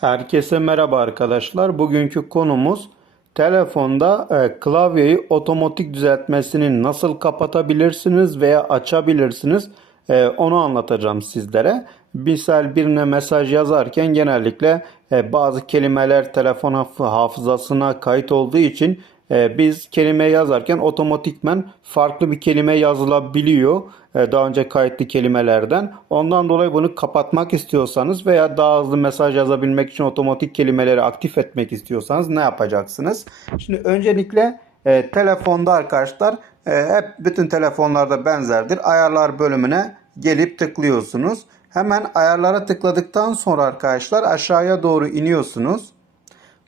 Herkese merhaba arkadaşlar. Bugünkü konumuz telefonda e, klavyeyi otomatik düzeltmesini nasıl kapatabilirsiniz veya açabilirsiniz e, onu anlatacağım sizlere. Misal birine mesaj yazarken genellikle e, bazı kelimeler telefon haf- hafızasına kayıt olduğu için biz kelime yazarken otomatikmen farklı bir kelime yazılabiliyor e, daha önce kayıtlı kelimelerden. Ondan dolayı bunu kapatmak istiyorsanız veya daha hızlı mesaj yazabilmek için otomatik kelimeleri aktif etmek istiyorsanız ne yapacaksınız? Şimdi öncelikle e, telefonda arkadaşlar e, hep bütün telefonlarda benzerdir. Ayarlar bölümüne gelip tıklıyorsunuz. Hemen ayarlara tıkladıktan sonra arkadaşlar aşağıya doğru iniyorsunuz.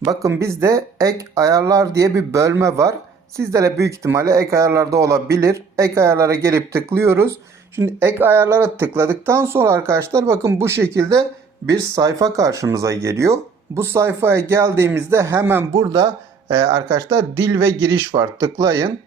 Bakın bizde ek ayarlar diye bir bölme var. Sizlere büyük ihtimalle ek ayarlarda olabilir. Ek ayarlara gelip tıklıyoruz. Şimdi ek ayarlara tıkladıktan sonra arkadaşlar bakın bu şekilde bir sayfa karşımıza geliyor. Bu sayfaya geldiğimizde hemen burada e, arkadaşlar dil ve giriş var. Tıklayın.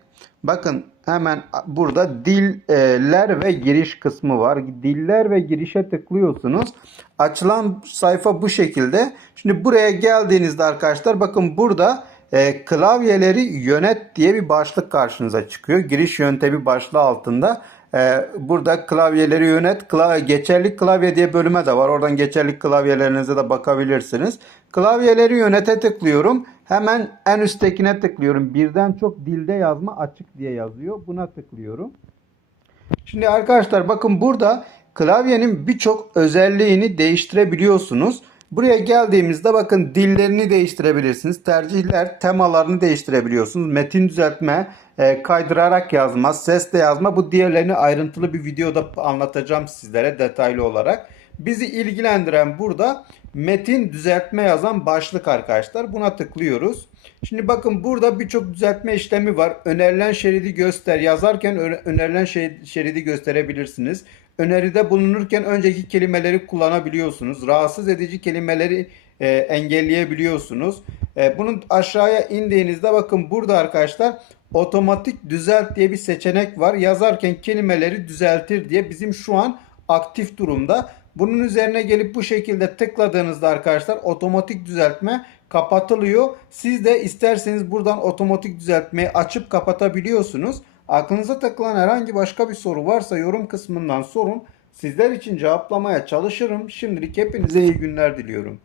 Bakın hemen burada diller ve giriş kısmı var. Diller ve girişe tıklıyorsunuz. Açılan sayfa bu şekilde. Şimdi buraya geldiğinizde arkadaşlar bakın burada e, klavyeleri yönet diye bir başlık karşınıza çıkıyor. Giriş yöntemi başlığı altında. E, burada klavyeleri yönet, kla- geçerli klavye diye bölüme de var. Oradan geçerli klavyelerinize de bakabilirsiniz. Klavyeleri yönete tıklıyorum. Hemen en üsttekine tıklıyorum. Birden çok dilde yazma açık diye yazıyor. Buna tıklıyorum. Şimdi arkadaşlar bakın burada klavyenin birçok özelliğini değiştirebiliyorsunuz. Buraya geldiğimizde bakın dillerini değiştirebilirsiniz. Tercihler, temalarını değiştirebiliyorsunuz. Metin düzeltme, e, kaydırarak yazma, sesle yazma bu diğerlerini ayrıntılı bir videoda anlatacağım sizlere detaylı olarak. Bizi ilgilendiren burada metin düzeltme yazan başlık arkadaşlar. Buna tıklıyoruz. Şimdi bakın burada birçok düzeltme işlemi var. Önerilen şeridi göster yazarken önerilen şey- şeridi gösterebilirsiniz. Öneride bulunurken önceki kelimeleri kullanabiliyorsunuz. Rahatsız edici kelimeleri e, engelleyebiliyorsunuz. E, bunun aşağıya indiğinizde bakın burada arkadaşlar otomatik düzelt diye bir seçenek var. Yazarken kelimeleri düzeltir diye bizim şu an aktif durumda. Bunun üzerine gelip bu şekilde tıkladığınızda arkadaşlar otomatik düzeltme kapatılıyor. Siz de isterseniz buradan otomatik düzeltmeyi açıp kapatabiliyorsunuz. Aklınıza takılan herhangi başka bir soru varsa yorum kısmından sorun. Sizler için cevaplamaya çalışırım. Şimdilik hepinize iyi günler diliyorum.